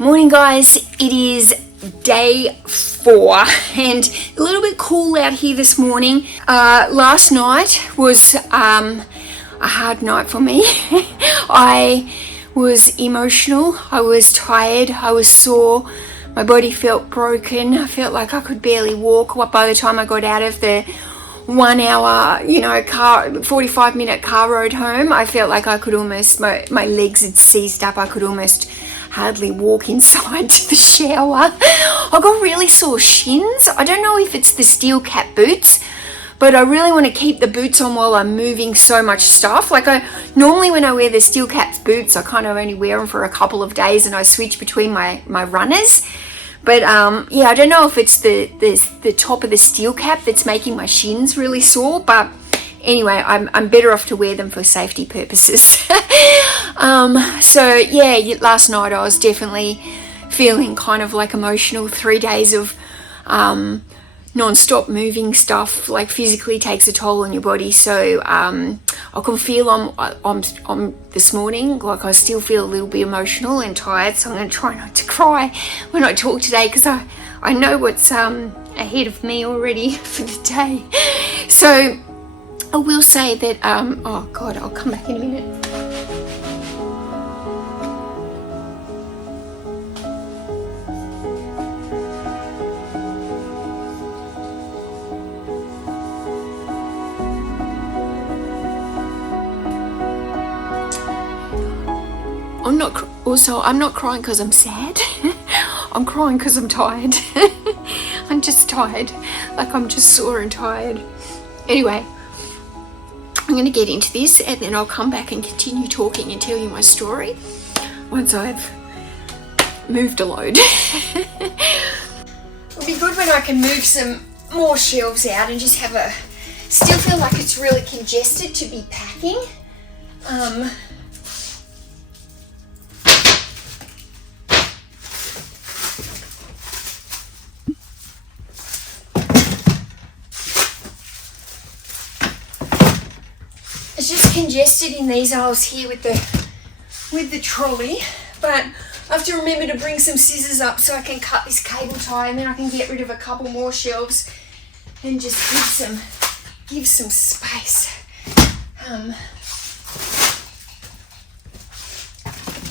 Morning guys, it is day 4 and a little bit cool out here this morning. Last night was a hard night for me. I was emotional, I was tired, I was sore, my body felt broken, I felt like I could barely walk. By the time I got out of the 1 hour, 45-minute car ride home, I felt like I could almost, my legs had seized up, I could almost hardly walk inside to the shower. I got really sore shins. I don't know if it's the steel cap boots, but I really want to keep the boots on while I'm moving so much stuff. Like normally when I wear the steel cap boots, I kind of only wear them for a couple of days and I switch between my runners. But I don't know if it's the top of the steel cap that's making my shins really sore, but anyway, I'm better off to wear them for safety purposes. Last night I was definitely feeling kind of like emotional. 3 days of non-stop moving stuff like physically takes a toll on your body. So I can feel I'm this morning, like I still feel a little bit emotional and tired. So I'm going to try not to cry when I talk today, because I know what's ahead of me already for the day. So I will say that, I'll come back in a minute. I'm not crying because I'm sad. I'm crying because I'm tired. I'm just tired. Like I'm just sore and tired. Anyway, I'm going to get into this and then I'll come back and continue talking and tell you my story once I've moved a load. It'll be good when I can move some more shelves out and just still feel like it's really congested to be packing. It's just congested in these aisles here with the trolley, but I have to remember to bring some scissors up so I can cut this cable tie, and then I can get rid of a couple more shelves and just give some space. I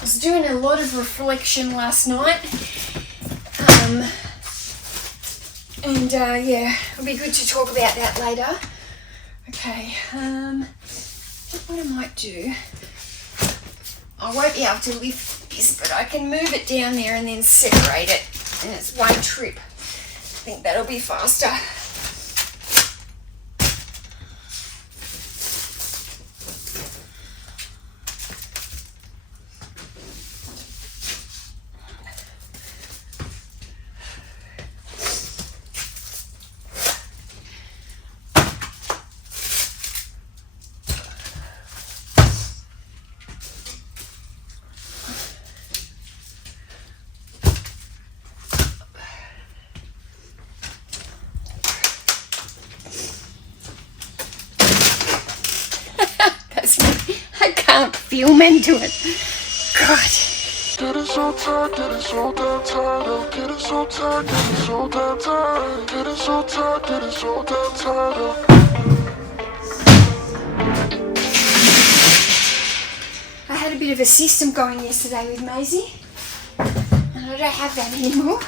was doing a lot of reflection last night, it'll be good to talk about that later. Okay, what I might do, I won't be able to lift this, but I can move it down there and then separate it, and it's one trip. I think that'll be faster. I can't film into it. God. Getting so tired, getting so damn tired. I'm getting so tired, getting so damn tired. Getting so tired, getting so damn tired. I had a bit of a system going yesterday with Maisie, and I don't have that anymore.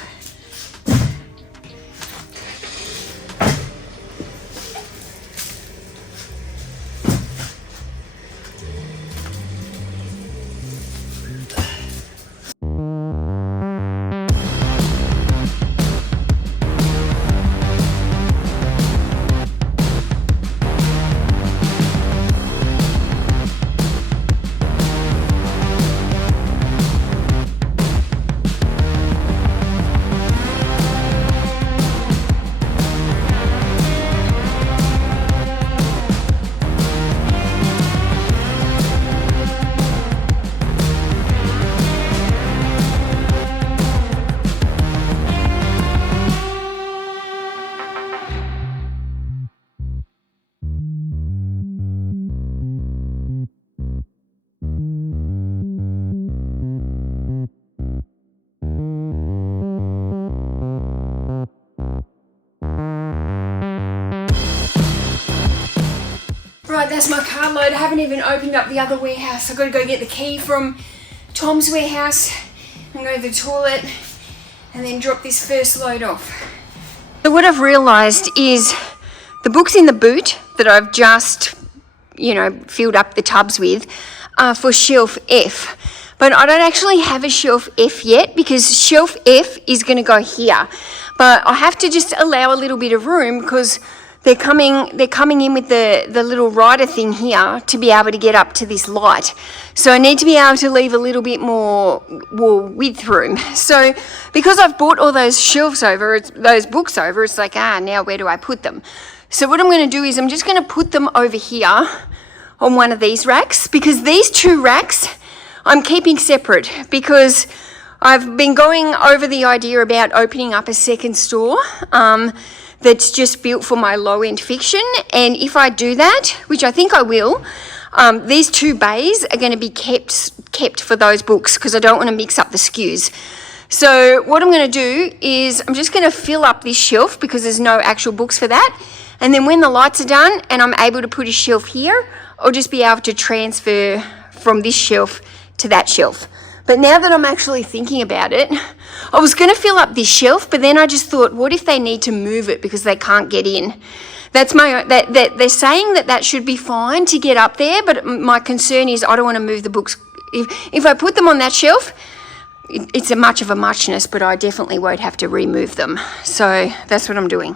that's my carload. I haven't even opened up the other warehouse. I've got to go get the key from Tom's warehouse and go to the toilet and then drop this first load off. So what I've realised is the books in the boot that I've just, filled up the tubs with are for shelf F. But I don't actually have a shelf F yet because shelf F is going to go here. But I have to just allow a little bit of room because they're coming in with the little rider thing here to be able to get up to this light. So I need to be able to leave a little bit more width room. So because I've bought all those shelves over, those books over, it's like, now where do I put them? So what I'm going to do is I'm just going to put them over here on one of these racks, because these two racks I'm keeping separate because I've been going over the idea about opening up a second store that's just built for my low-end fiction. And if I do that, which I think I will, these two bays are going to be kept for those books because I don't want to mix up the SKUs. So what I'm going to do is I'm just going to fill up this shelf because there's no actual books for that. And then when the lights are done and I'm able to put a shelf here, I'll just be able to transfer from this shelf to that shelf. But now that I'm actually thinking about it, I was going to fill up this shelf, but then I just thought, what if they need to move it because they can't get in? That's they're saying that should be fine to get up there, but my concern is I don't want to move the books. If I put them on that shelf, it's a much of a muchness, but I definitely won't have to remove them. So that's what I'm doing.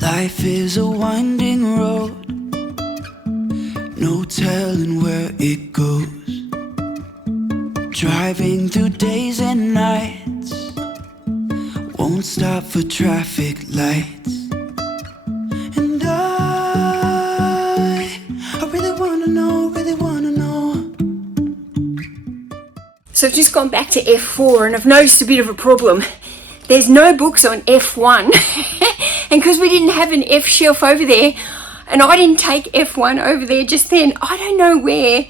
Life is a winding road, no telling where it goes. Driving through days and nights, won't stop for traffic lights. And I really wanna know. So I've just gone back to F4 and I've noticed a bit of a problem. There's no books on F1. And because we didn't have an F shelf over there, and I didn't take F1 over there just then, I don't know where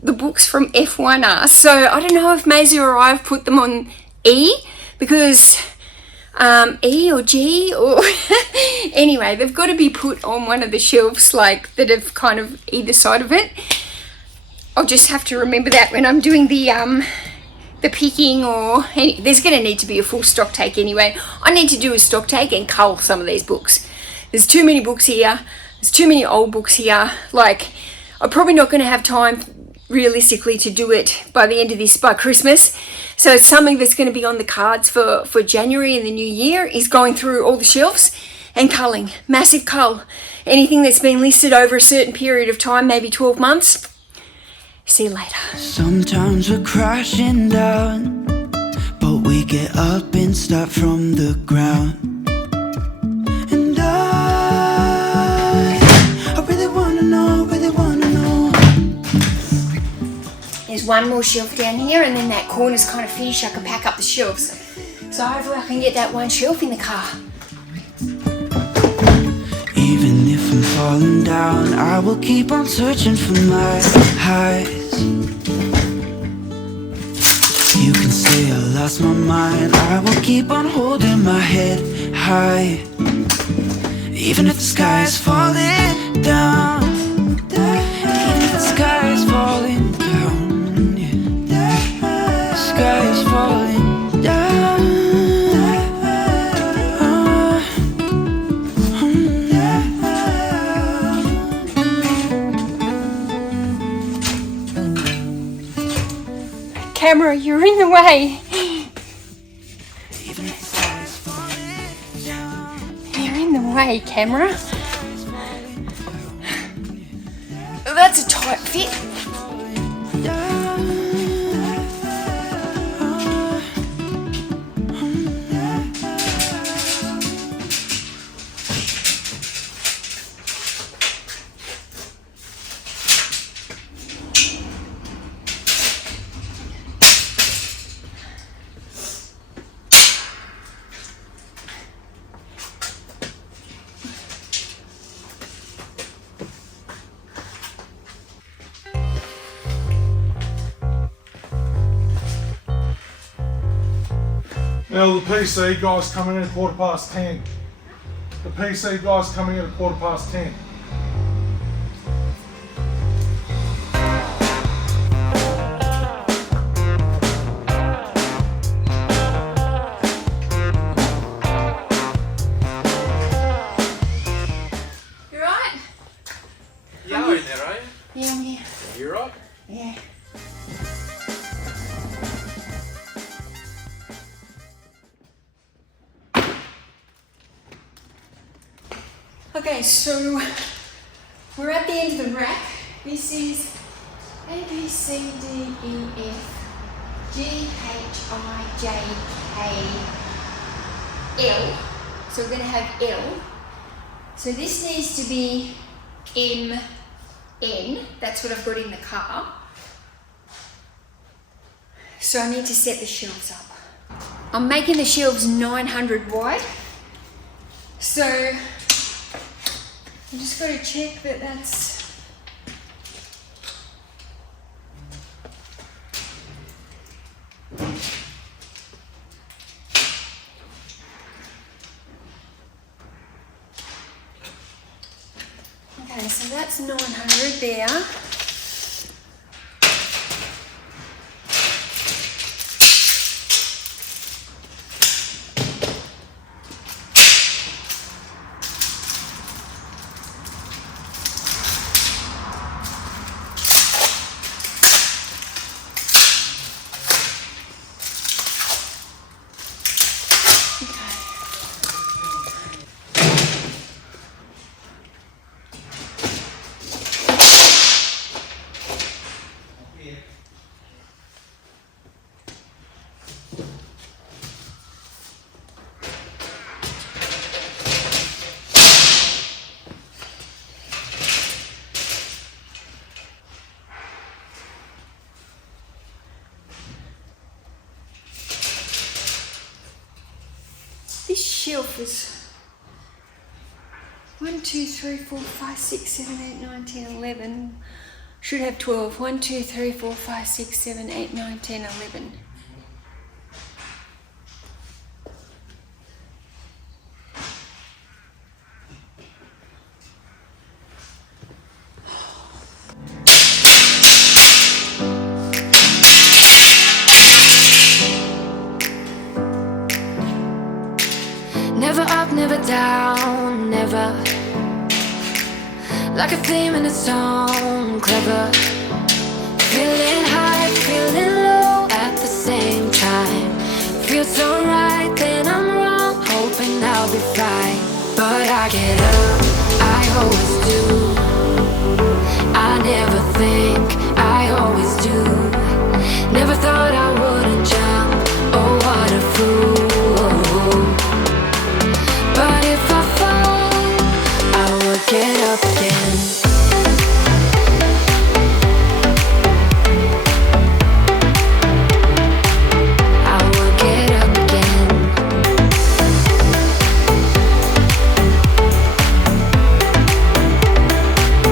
the books from F1 are. So I don't know if Maisie or I have put them on E, because E or G or anyway, they've got to be put on one of the shelves like that have kind of either side of it. I'll just have to remember that when I'm doing the picking, or there's going to need to be a full stock take anyway. I need to do a stock take and cull some of these books. There's too many books here. There's too many old books here. Like, I'm probably not going to have time realistically to do it by the end of this, by Christmas. So it's something that's going to be on the cards for January and the new year, is going through all the shelves and culling. Massive cull. Anything that's been listed over a certain period of time, maybe 12 months. See you later. Sometimes we're crashing down, but we get up and start from the ground. And I really wanna know. There's one more shelf down here, and then that corner's kind of finished. I can pack up the shelves. So hopefully I can get that one shelf in the car. Even if I'm falling down, I will keep on searching for my highs. You can say I lost my mind, I will keep on holding my head high. Even if the sky is falling down, even if the sky is falling down, yeah. The sky is falling down. Camera, you're in the way. You're in the way, camera. That's a tight fit. Now the PC guy's coming in at 10:15. The PC guy's coming in at 10:15. You right? Yeah, in there, are you? Yeah, I'm here. You right? Yeah. Okay, so we're at the end of the rack. This is A, B, C, D, E, F, G, H, I, J, K, L. So we're going to have L. So this needs to be M, N. That's what I've got in the car. So I need to set the shelves up. I'm making the shelves 900 wide. So I just got to check that that's okay, so that's 900 there. This shelf is 1, 2, 3, 4, 5, 6, 7, 8, 9, 10, 11. Should have 12. 1, 2, 3, 4, 5, 6, 7, 8, 9, 10, 11. Never up, never down, never. Like a theme in a song, clever. Feeling high, feeling low at the same time. Feels so right, then I'm wrong, hoping I'll be fine. But I get up, I always do. I never think, I always do. Never thought I wouldn't jump, oh what a fool. But if I fall, I will get up again. I will get up again.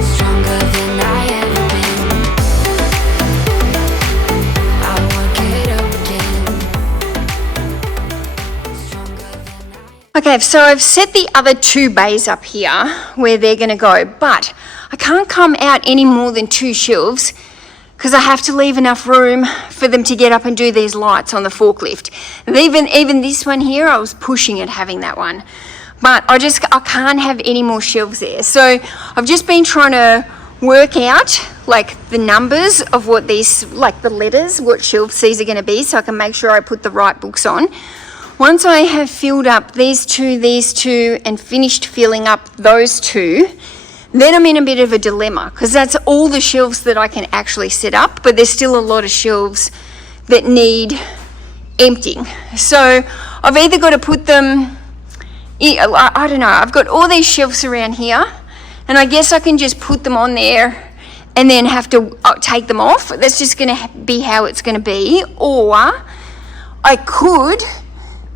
Stronger than I ever been. I will get up again. Stronger than I. Okay, so I've set the other two bays up here where they're going to go, but I can't come out any more than 2 shelves because I have to leave enough room for them to get up and do these lights on the forklift. And even this one here, I was pushing it having that one, but I can't have any more shelves there. So I've just been trying to work out like the numbers of what these, like the letters, what shelves these are going to be, so I can make sure I put the right books on. Once I have filled up these two, and finished filling up those 2, then I'm in a bit of a dilemma because that's all the shelves that I can actually set up, but there's still a lot of shelves that need emptying. So I've either got to put them in, I don't know, I've got all these shelves around here, and I guess I can just put them on there and then have to take them off. That's just going to be how it's going to be. Or I could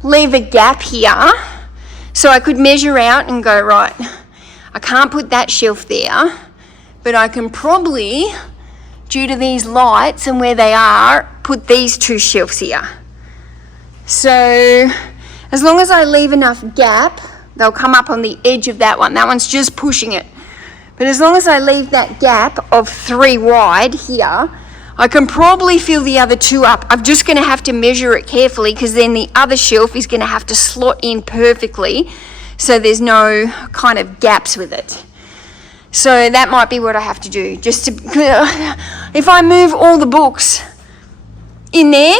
leave a gap here so I could measure out and go, right, I can't put that shelf there, but I can probably, due to these lights and where they are, put these 2 shelves here. So as long as I leave enough gap, they'll come up on the edge of that one. That one's just pushing it. But as long as I leave that gap of 3 wide here, I can probably fill the other 2 up. I'm just going to have to measure it carefully, because then the other shelf is going to have to slot in perfectly so there's no kind of gaps with it. So that might be what I have to do. Just to, if I move all the books in there,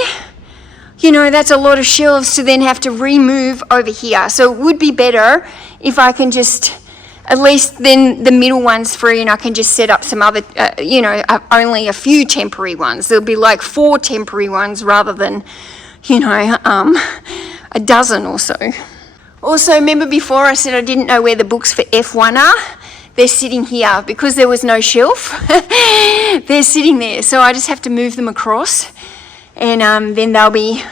you know, that's a lot of shelves to then have to remove over here. So it would be better if I can just, at least then the middle one's free and I can just set up some other, only a few temporary ones. There'll be like 4 temporary ones rather than, a dozen or so. Also, remember before I said I didn't know where the books for F1 are? They're sitting here because there was no shelf. They're sitting there, so I just have to move them across, and then they'll be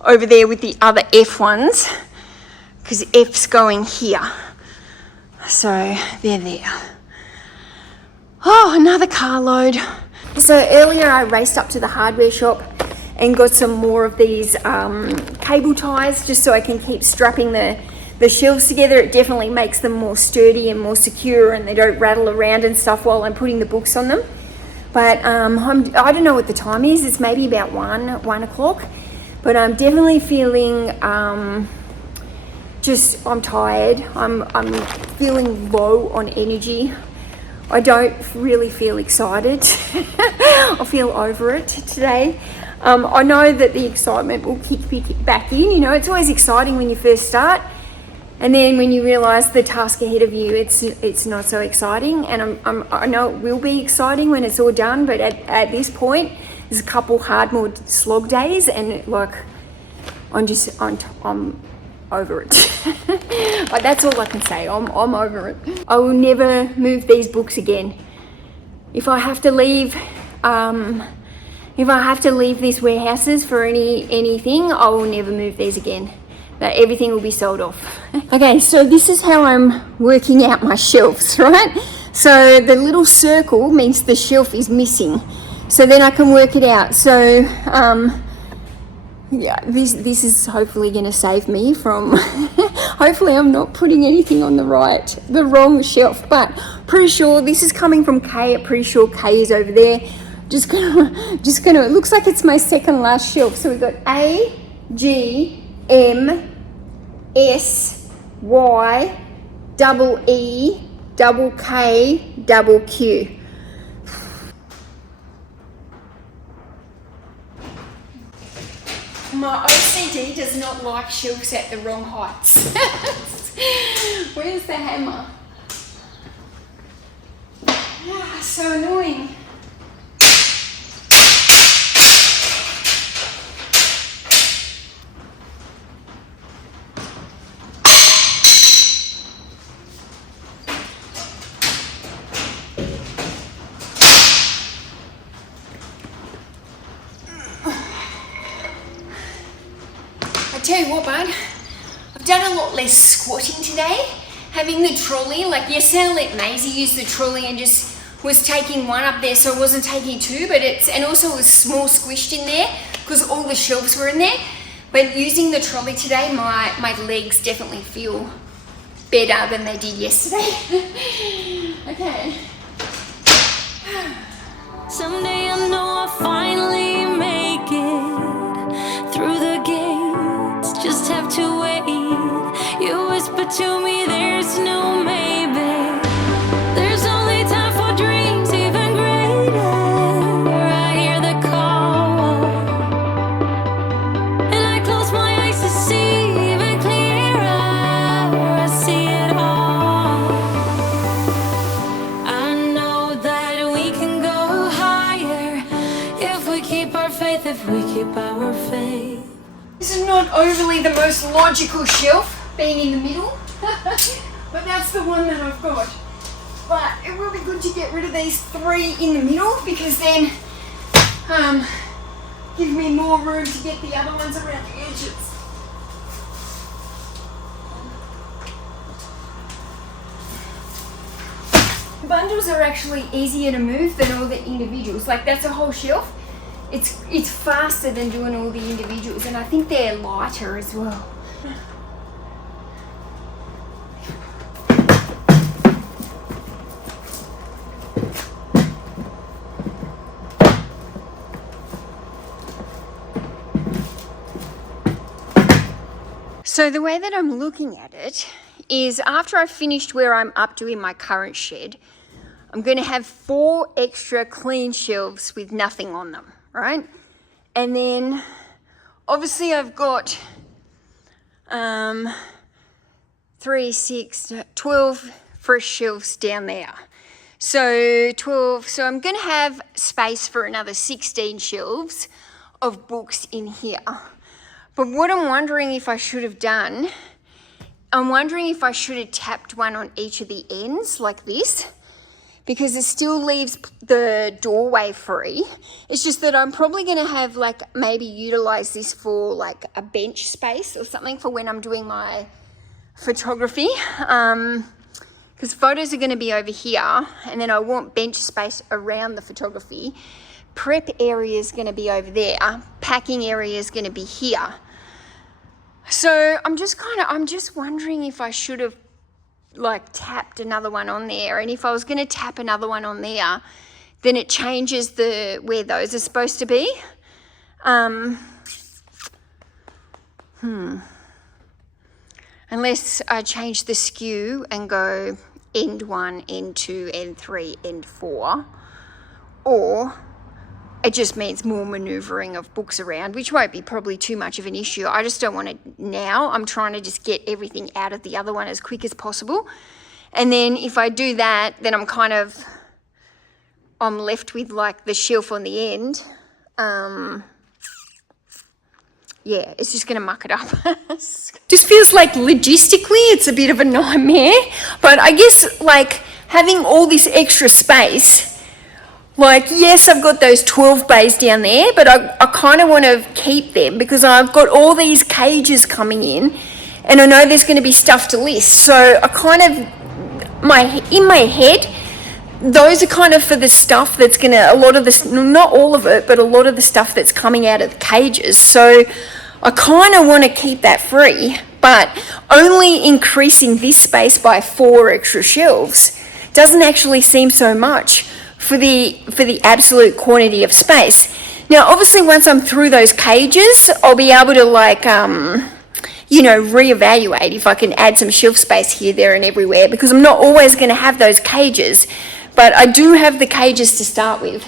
over there with the other F1s, because F's going here. So they're there. Oh, another carload. So earlier I raced up to the hardware shop and got some more of these cable ties, just so I can keep strapping the shelves together. It definitely makes them more sturdy and more secure, and they don't rattle around and stuff while I'm putting the books on them. But I don't know what the time is. It's maybe about 1 o'clock, but I'm definitely feeling I'm tired. I'm feeling low on energy. I don't really feel excited. I feel over it today. I know that the excitement will kick back in. It's always exciting when you first start, and then when you realise the task ahead of you, it's not so exciting. And I know it will be exciting when it's all done, but at this point, there's a couple hard more slog days, and I'm over it. That's all I can say. I'm over it. I will never move these books again. If I have to leave these warehouses for anything, I will never move these again. That everything will be sold off. Okay, so this is how I'm working out my shelves, right? So the little circle means the shelf is missing. So then I can work it out. So yeah, this is hopefully going to save me from hopefully I'm not putting anything on the wrong shelf, but pretty sure this is coming from K. I'm pretty sure K is over there. Just gonna it looks like it's my second last shelf. So we've got A, G, M, S, Y, double E, double K, double Q. My OCD does not like shelves at the wrong heights. Where's the hammer? Ah, so annoying. Tell you what, bud, I've done a lot less squatting today. Having the trolley, like yesterday I let Maisie use the trolley and just was taking one up there, so I wasn't taking 2, and also it was small squished in there because all the shelves were in there. But using the trolley today, my legs definitely feel better than they did yesterday. Okay. Someday I know I'll finally make it through the gates. Just have to wait. You whisper to me there's no maybe. There's only time for dreams even greater. I hear the call, and I close my eyes to see even clearer. I see it all. I know that we can go higher if we keep our faith, if we keep our faith. This is not overly the most logical shelf, being in the middle, but that's the one that I've got. But it will be good to get rid of these 3 in the middle, because then give me more room to get the other ones around the edges. The bundles are actually easier to move than all the individuals. Like, that's a whole shelf. It's faster than doing all the individuals, and I think they're lighter as well. So the way that I'm looking at it is after I've finished where I'm up to in my current shed, I'm going to have 4 extra clean shelves with nothing on them, right? And then obviously I've got 3, 6, 12 fresh shelves down there. So 12, so I'm going to have space for another 16 shelves of books in here. But what I'm wondering if I should have done, I'm wondering if I should have tapped one on each of the ends like this, because it still leaves the doorway free. It's just that I'm probably going to have like maybe utilize this for like a bench space or something for when I'm doing my photography. Because photos are going to be over here, and then I want bench space around the photography. Prep area is going to be over there. Packing area is going to be here. So I'm just wondering if I should have like tapped another one on there, and if I was going to tap another one on there, then it changes where those are supposed to be. Unless I change the skew and go end 1, end 2, end 3, end 4, or it just means more manoeuvring of books around, which won't be probably too much of an issue. I just don't want it now. I'm trying to just get everything out of the other one as quick as possible. And then if I do that, then I'm left with like the shelf on the end. Yeah, it's just going to muck it up. Just feels like logistically it's a bit of a nightmare. But I guess like having all this extra space, like, yes, I've got those 12 bays down there, but I kind of want to keep them because I've got all these cages coming in, and I know there's going to be stuff to list. So I kind of, in my head, those are kind of for the stuff that's going to, a lot of this, not all of it, but a lot of the stuff that's coming out of the cages. So I kind of want to keep that free, but only increasing this space by 4 extra shelves doesn't actually seem so much for the absolute quantity of space. Now, obviously, once I'm through those cages, I'll be able to like, reevaluate if I can add some shelf space here, there, and everywhere, because I'm not always going to have those cages, but I do have the cages to start with.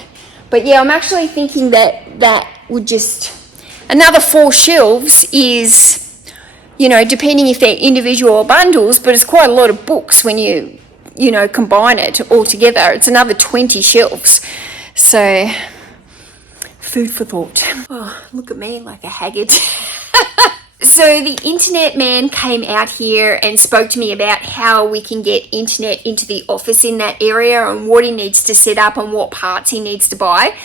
But yeah, I'm actually thinking that would just, another 4 shelves is, depending if they're individual or bundles, but it's quite a lot of books when you combine it all together. It's another 20 shelves. So, food for thought. Oh, look at me like a haggard. So the internet man came out here and spoke to me about how we can get internet into the office in that area and what he needs to set up and what parts he needs to buy.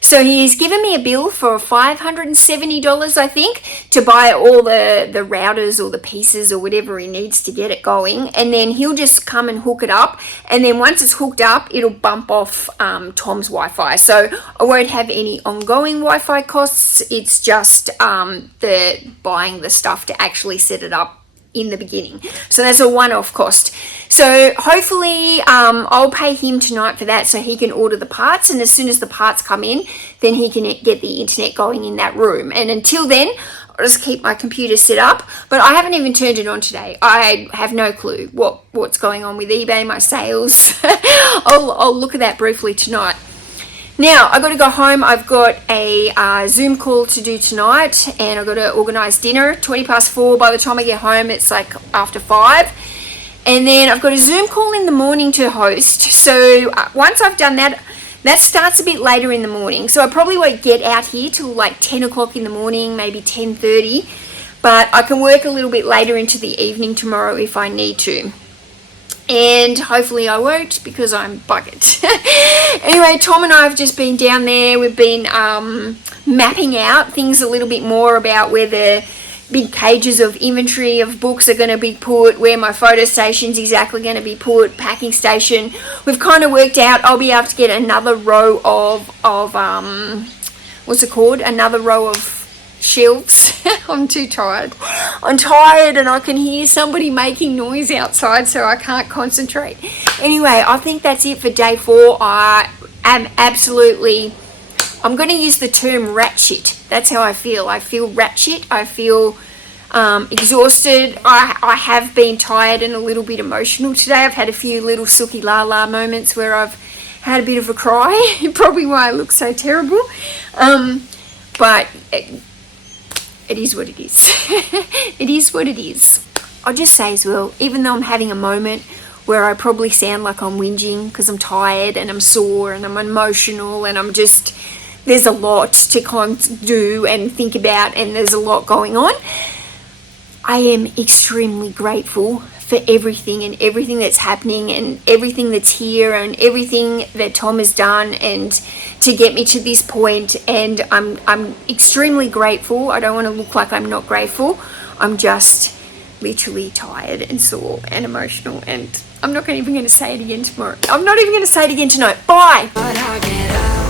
So he's given me a bill for $570, I think, to buy all the routers or the pieces or whatever he needs to get it going. And then he'll just come and hook it up. And then once it's hooked up, it'll bump off Tom's Wi-Fi. So I won't have any ongoing Wi-Fi costs. It's just the buying the stuff to actually set it up in the beginning. So that's a one-off cost. So hopefully I'll pay him tonight for that so he can order the parts, and as soon as the parts come in, then he can get the internet going in that room. And until then, I'll just keep my computer set up. But I haven't even turned it on today. I have no clue what's going on with eBay, my sales. I'll look at that briefly tonight. Now, I've got to go home. I've got a Zoom call to do tonight, and I've got to organise dinner. 4:20. By the time I get home, it's like after 5. And then I've got a Zoom call in the morning to host. So once I've done that, that starts a bit later in the morning. So I probably won't get out here till like 10 o'clock in the morning, maybe 10:30. But I can work a little bit later into the evening tomorrow if I need to. And hopefully I won't, because I'm buggered. Anyway, Tom and I have just been down there. We've been mapping out things a little bit more about where the big cages of inventory of books are going to be put, where my photo station's exactly going to be put, packing station. We've kind of worked out I'll be able to get another row of what's it called? Another row of shelves. I'm too tired. I'm tired and I can hear somebody making noise outside, so I can't concentrate. Anyway, I think that's it for day 4. I am absolutely, I'm going to use the term ratchet. That's how I feel. I feel ratchet. I feel exhausted. I have been tired and a little bit emotional today. I've had a few little sookie la la moments where I've had a bit of a cry. Probably why I look so terrible. But it is what it is. It is what it is. I'll just say as well, even though I'm having a moment where I probably sound like I'm whinging because I'm tired and I'm sore and I'm emotional and I'm just, there's a lot to kind of do and think about and there's a lot going on, I am extremely grateful for everything and everything that's happening and everything that's here and everything that Tom has done and to get me to this point. And I'm extremely grateful. I don't want to look like I'm not grateful. I'm just literally tired and sore and emotional, and I'm not even going to say it again tomorrow. I'm not even going to say it again tonight. Bye. But I get up.